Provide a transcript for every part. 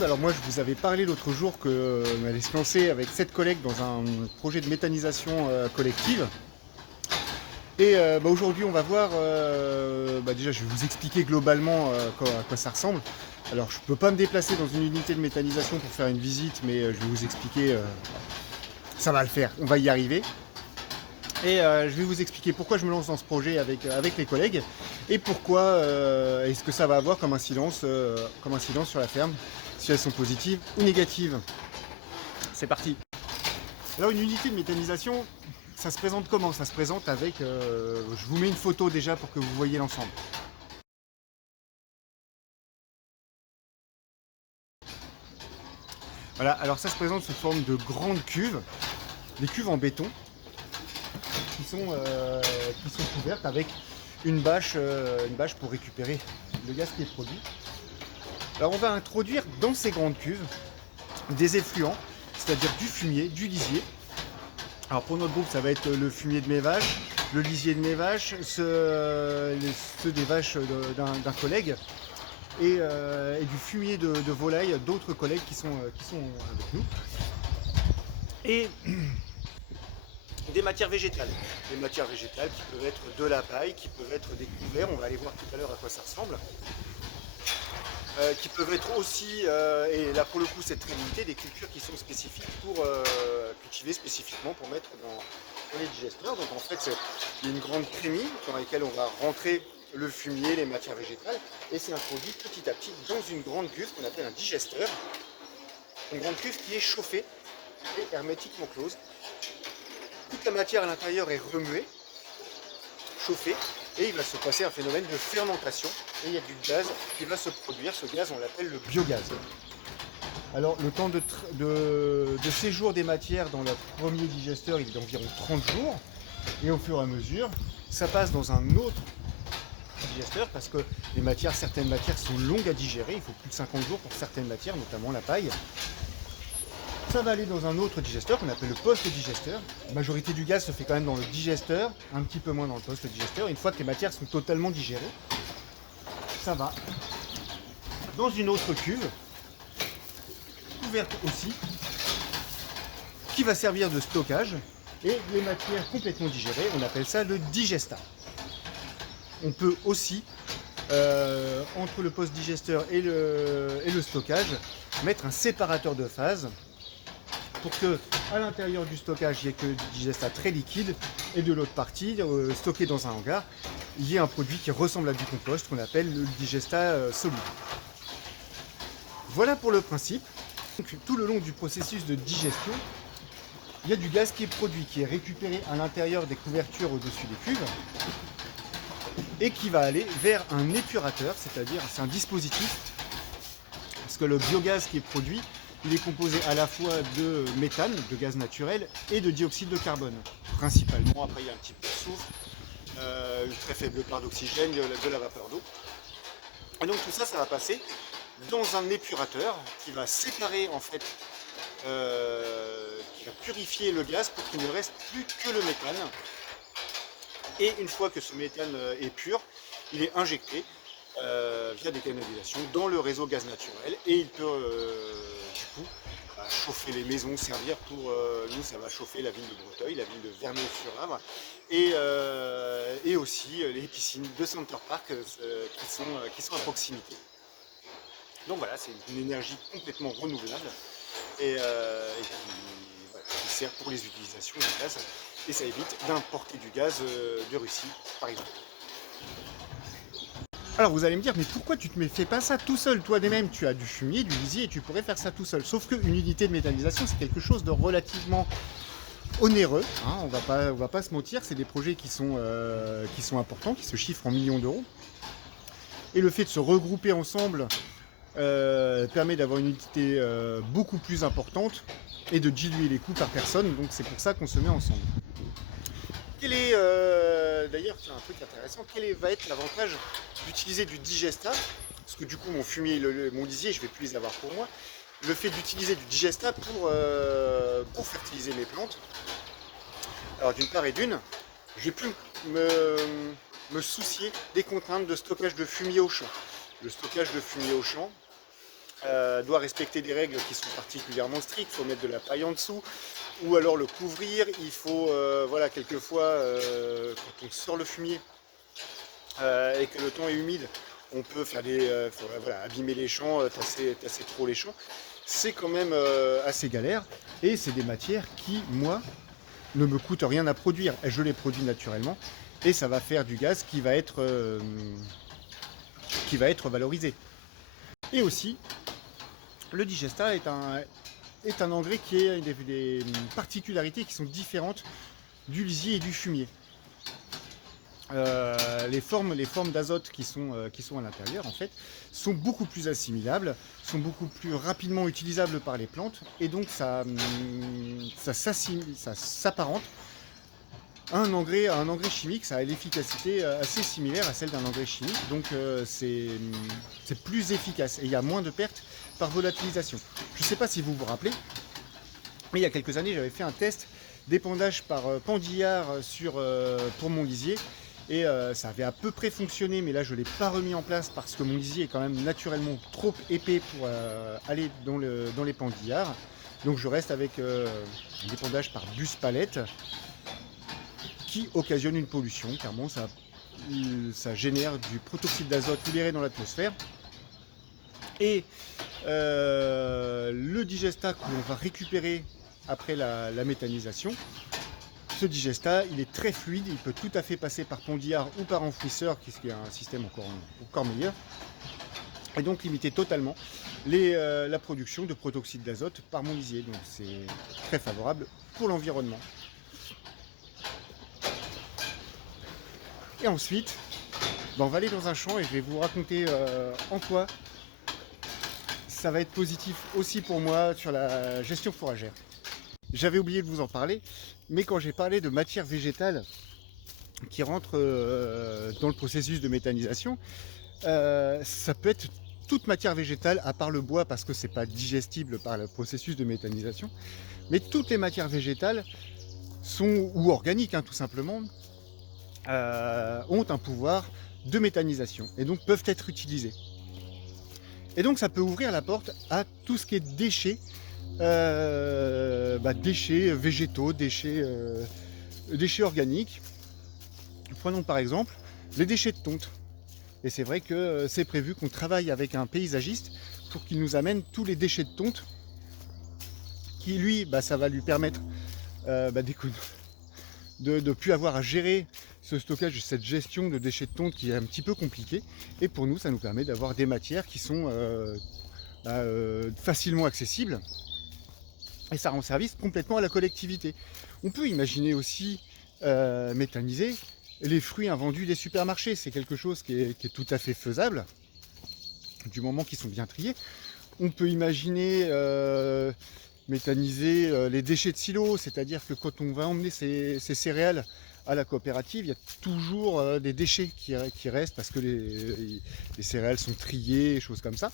Alors moi je vous avais parlé l'autre jour qu'on allait se lancer avec 7 collègues dans un projet de méthanisation collective. Et aujourd'hui on va voir, déjà je vais vous expliquer globalement à quoi ça ressemble. Alors je ne peux pas me déplacer dans une unité de méthanisation pour faire une visite, mais je vais vous expliquer, ça va le faire, on va y arriver. Et je vais vous expliquer pourquoi je me lance dans ce projet avec les collègues et pourquoi et ce que ça va avoir comme incidence sur la ferme, si elles sont positives ou négatives. C'est parti. Alors une unité de méthanisation, ça se présente comment? Ça se présente avec, je vous mets une photo déjà pour que vous voyez l'ensemble. Voilà, alors ça se présente sous forme de grandes cuves, des cuves en béton, qui sont couvertes avec une bâche pour récupérer le gaz qui est produit. Alors on va introduire dans ces grandes cuves des effluents, c'est-à-dire du fumier, du lisier. Alors pour notre groupe, ça va être le fumier de mes vaches, le lisier de mes vaches, ceux des vaches d'un collègue, et du fumier de volaille d'autres collègues qui sont avec nous. Et des matières végétales. Des matières végétales qui peuvent être de la paille, qui peuvent être des couverts, on va aller voir tout à l'heure à quoi ça ressemble. Qui peuvent être aussi, et là pour le coup c'est très limité, des cultures qui sont spécifiques pour cultiver spécifiquement pour mettre dans les digesteurs. Donc en fait il y a une grande crémie dans laquelle on va rentrer le fumier, les matières végétales, et c'est introduit petit à petit dans une grande cuve qu'on appelle un digesteur. Une grande cuve qui est chauffée et hermétiquement close. Toute la matière à l'intérieur est remuée, chauffée, et il va se passer un phénomène de fermentation et il y a du gaz qui va se produire. Ce gaz on l'appelle le biogaz. Alors le temps de séjour des matières dans le premier digesteur il est d'environ 30 jours et au fur et à mesure ça passe dans un autre digesteur parce que certaines matières sont longues à digérer, il faut plus de 50 jours pour certaines matières, notamment la paille. Ça va aller dans un autre digesteur qu'on appelle le post-digesteur. La majorité du gaz se fait quand même dans le digesteur, un petit peu moins dans le post-digesteur. Une fois que les matières sont totalement digérées, ça va dans une autre cuve, ouverte aussi, qui va servir de stockage. Et les matières complètement digérées, on appelle ça le digestat. On peut aussi, entre le post-digesteur et le stockage, mettre un séparateur de phase pour que à l'intérieur du stockage il n'y ait que du digestat très liquide et de l'autre partie, stocké dans un hangar, il y ait un produit qui ressemble à du compost qu'on appelle le digestat solide. Voilà pour le principe. Donc, tout le long du processus de digestion, il y a du gaz qui est produit, qui est récupéré à l'intérieur des couvertures au-dessus des cuves et qui va aller vers un épurateur, c'est-à-dire c'est un dispositif, parce que le biogaz qui est produit, il est composé à la fois de méthane, de gaz naturel, et de dioxyde de carbone, principalement. Après, il y a un petit peu de soufre, une très faible part d'oxygène, de la vapeur d'eau. Et donc tout ça, ça va passer dans un épurateur qui va séparer, en fait, qui va purifier le gaz pour qu'il ne reste plus que le méthane. Et une fois que ce méthane est pur, il est injecté via des canalisations dans le réseau gaz naturel et il peut du coup chauffer les maisons, servir pour nous ça va chauffer la ville de Breteuil, la ville de Verneuil-sur-Avre et aussi les piscines de Center Park qui sont à proximité. Donc voilà, c'est une énergie complètement renouvelable et qui sert pour les utilisations du gaz et ça évite d'importer du gaz de Russie par exemple. Alors vous allez me dire, mais pourquoi tu ne fais pas ça tout seul? Toi de même, tu as du fumier, du lisier et tu pourrais faire ça tout seul. Sauf qu'une unité de méthanisation, c'est quelque chose de relativement onéreux. Hein, on va pas se mentir, c'est des projets qui sont importants, qui se chiffrent en millions d'euros. Et le fait de se regrouper ensemble permet d'avoir une unité beaucoup plus importante et de diluer les coûts par personne. Donc c'est pour ça qu'on se met ensemble. D'ailleurs, c'est un truc intéressant, va être l'avantage d'utiliser du digestat? Parce que du coup, mon fumier, mon lisier, je ne vais plus les avoir pour moi. Le fait d'utiliser du digestat pour fertiliser mes plantes. Alors d'une part et d'une, je ne vais plus me soucier des contraintes de stockage de fumier au champ. Le stockage de fumier au champ, doit respecter des règles qui sont particulièrement strictes. Il faut mettre de la paille en dessous ou alors le couvrir. Il faut, voilà, quelquefois, quand on sort le fumier et que le temps est humide, on peut faire voilà, abîmer les champs, tasser trop les champs. C'est quand même assez galère et c'est des matières qui, moi, ne me coûtent rien à produire. Je les produis naturellement et ça va faire du gaz qui va être valorisé. Et aussi, le digesta est un engrais qui a des particularités qui sont différentes du lisier et du fumier. Les formes d'azote qui sont à l'intérieur en fait sont beaucoup plus assimilables, sont beaucoup plus rapidement utilisables par les plantes et donc ça s'apparente à un engrais chimique. Ça a l'efficacité assez similaire à celle d'un engrais chimique, donc c'est plus efficace et il y a moins de pertes par volatilisation. Je ne sais pas si vous vous rappelez, mais il y a quelques années j'avais fait un test d'épandage par pendillard pour mon lisier. Et ça avait à peu près fonctionné, mais là je ne l'ai pas remis en place parce que mon lisier est quand même naturellement trop épais pour aller dans les pendillards. Donc je reste avec un épandage par bus palette qui occasionne une pollution, car bon, ça génère du protoxyde d'azote libéré dans l'atmosphère. Et le digesta que l'on va récupérer après la méthanisation, ce digesta, il est très fluide, il peut tout à fait passer par pendillard ou par enfouisseur, qui est un système encore meilleur, et donc limiter totalement la production de protoxyde d'azote par mon lisier. Donc c'est très favorable pour l'environnement. Et ensuite, on va aller dans un champ et je vais vous raconter en quoi ça va être positif aussi pour moi sur la gestion fourragère. J'avais oublié de vous en parler, mais quand j'ai parlé de matière végétale qui rentre dans le processus de méthanisation, ça peut être toute matière végétale à part le bois parce que c'est pas digestible par le processus de méthanisation, mais toutes les matières végétales ou organiques tout simplement, ont un pouvoir de méthanisation et donc peuvent être utilisées. Et donc ça peut ouvrir la porte à tout ce qui est déchets, déchets végétaux, déchets organiques. Prenons par exemple les déchets de tonte. Et c'est vrai que c'est prévu qu'on travaille avec un paysagiste pour qu'il nous amène tous les déchets de tonte qui lui, ça va lui permettre de ne plus avoir à gérer ce stockage, cette gestion de déchets de tonte qui est un petit peu compliquée. Et pour nous, ça nous permet d'avoir des matières qui sont facilement accessibles. Et ça rend service complètement à la collectivité. On peut imaginer aussi méthaniser les fruits invendus des supermarchés. C'est quelque chose qui est tout à fait faisable, du moment qu'ils sont bien triés. On peut imaginer méthaniser les déchets de silo, c'est-à-dire que quand on va emmener ces céréales à la coopérative, il y a toujours des déchets qui restent parce que les céréales sont triées, choses comme ça.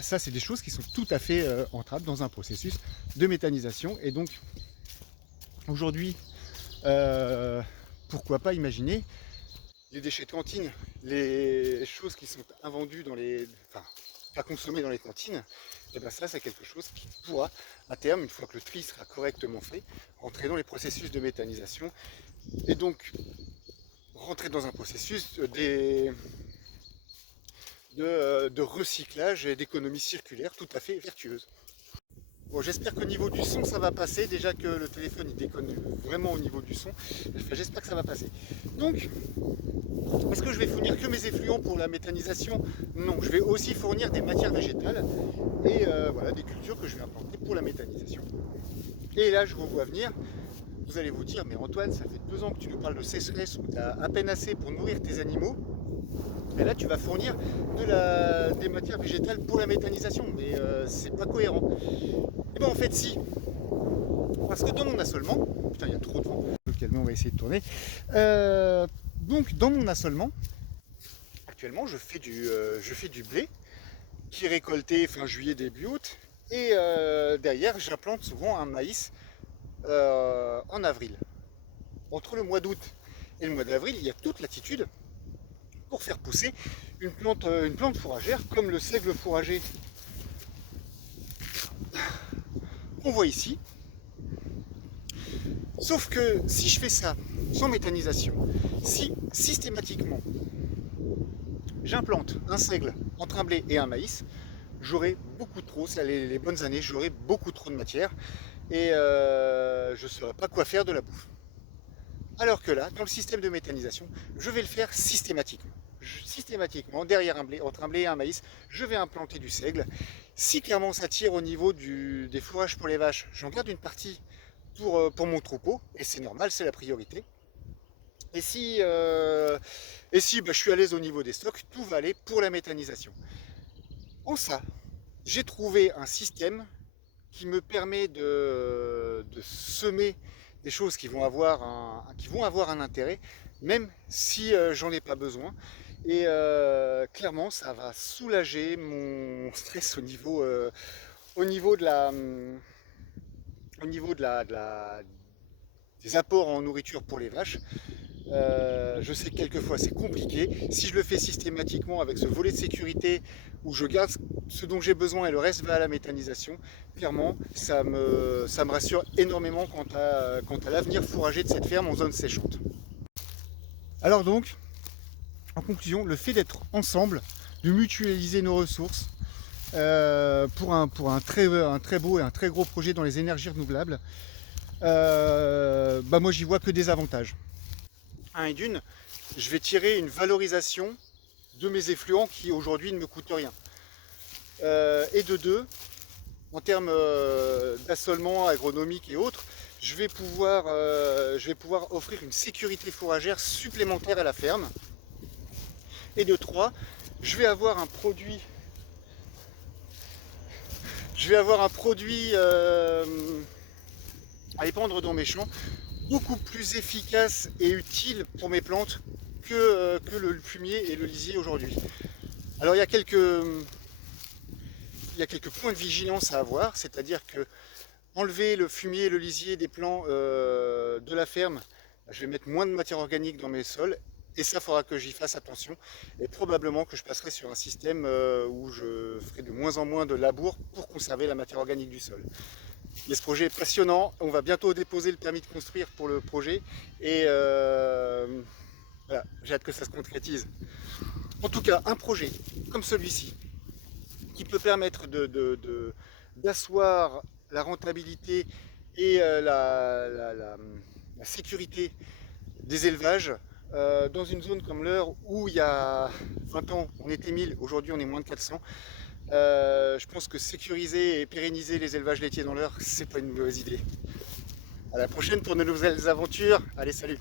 Ça, c'est des choses qui sont tout à fait entrables dans un processus de méthanisation. Et donc, aujourd'hui, pourquoi pas imaginer les déchets de cantine, les choses qui sont invendues pas consommées dans les cantines. Et ça, c'est quelque chose qui pourra, à terme, une fois que le tri sera correctement fait, rentrer dans les processus de méthanisation et donc rentrer dans un processus de recyclage et d'économie circulaire tout à fait vertueuse. Bon, j'espère qu'au niveau du son ça va passer, déjà que le téléphone il déconne vraiment au niveau du son. J'espère que ça va passer. Donc, est-ce que je vais fournir que mes effluents pour la méthanisation? Non, je vais aussi fournir des matières végétales et des cultures que je vais implanter pour la méthanisation. Et là, je vous vois venir. Vous allez vous dire, mais Antoine, ça fait 2 ans que tu nous parles de sécheresse où tu as à peine assez pour nourrir tes animaux. Et là, tu vas fournir des matières végétales pour la méthanisation, mais c'est pas cohérent. Et bien en fait, si. Parce que dans mon assolement, putain, il y a trop de vent, je vais me calmer, on va essayer de tourner. Donc, dans mon assolement, actuellement, je fais du blé qui est récolté fin juillet, début août. Et derrière, j'implante souvent un maïs en avril. Entre le mois d'août et le mois d'avril, il y a toute latitude pour faire pousser une plante fourragère comme le seigle fourrager qu'on voit ici. Sauf que si je fais ça sans méthanisation, si systématiquement j'implante un seigle entre un blé et un maïs, j'aurai beaucoup trop, c'est les bonnes années, j'aurai beaucoup trop de matière et je ne saurais pas quoi faire de la bouffe. Alors que là, dans le système de méthanisation, je vais le faire systématiquement. Systématiquement, derrière un blé, entre un blé et un maïs, je vais implanter du seigle. Si clairement ça tire au niveau des fourrages pour les vaches, j'en garde une partie pour mon troupeau, et c'est normal, c'est la priorité. Et si je suis à l'aise au niveau des stocks, tout va aller pour la méthanisation. En ça, j'ai trouvé un système qui me permet de semer des choses qui vont avoir un intérêt, même si j'en ai pas besoin. Et clairement, ça va soulager mon stress au niveau des apports en nourriture pour les vaches. Je sais que quelquefois c'est compliqué. Si je le fais systématiquement avec ce volet de sécurité où je garde ce dont j'ai besoin et le reste va à la méthanisation, clairement ça me rassure énormément quant à l'avenir fourrager de cette ferme en zone séchante. Alors donc, en conclusion, le fait d'être ensemble, de mutualiser nos ressources pour un très beau et un très gros projet dans les énergies renouvelables, moi j'y vois que des avantages. Un et d'une, je vais tirer une valorisation de mes effluents qui aujourd'hui ne me coûtent rien. Et de deux, en termes d'assolement agronomique et autres, je vais pouvoir offrir une sécurité fourragère supplémentaire à la ferme. Et de trois, je vais avoir un produit à épandre dans mes champs beaucoup plus efficace et utile pour mes plantes que le fumier et le lisier aujourd'hui. Alors il y a quelques points de vigilance à avoir, c'est-à-dire que enlever le fumier et le lisier des plants de la ferme, je vais mettre moins de matière organique dans mes sols et ça, il faudra que j'y fasse attention et probablement que je passerai sur un système où je ferai de moins en moins de labour pour conserver la matière organique du sol. Mais ce projet est passionnant, on va bientôt déposer le permis de construire pour le projet et voilà, j'ai hâte que ça se concrétise. En tout cas, un projet comme celui-ci qui peut permettre d'asseoir la rentabilité et la sécurité des élevages dans une zone comme l'Eure où il y a 20 ans on était 1000, aujourd'hui on est moins de 400. Je pense que sécuriser et pérenniser les élevages laitiers dans l'Eure, c'est pas une mauvaise idée. À la prochaine pour de nouvelles aventures. Allez, salut!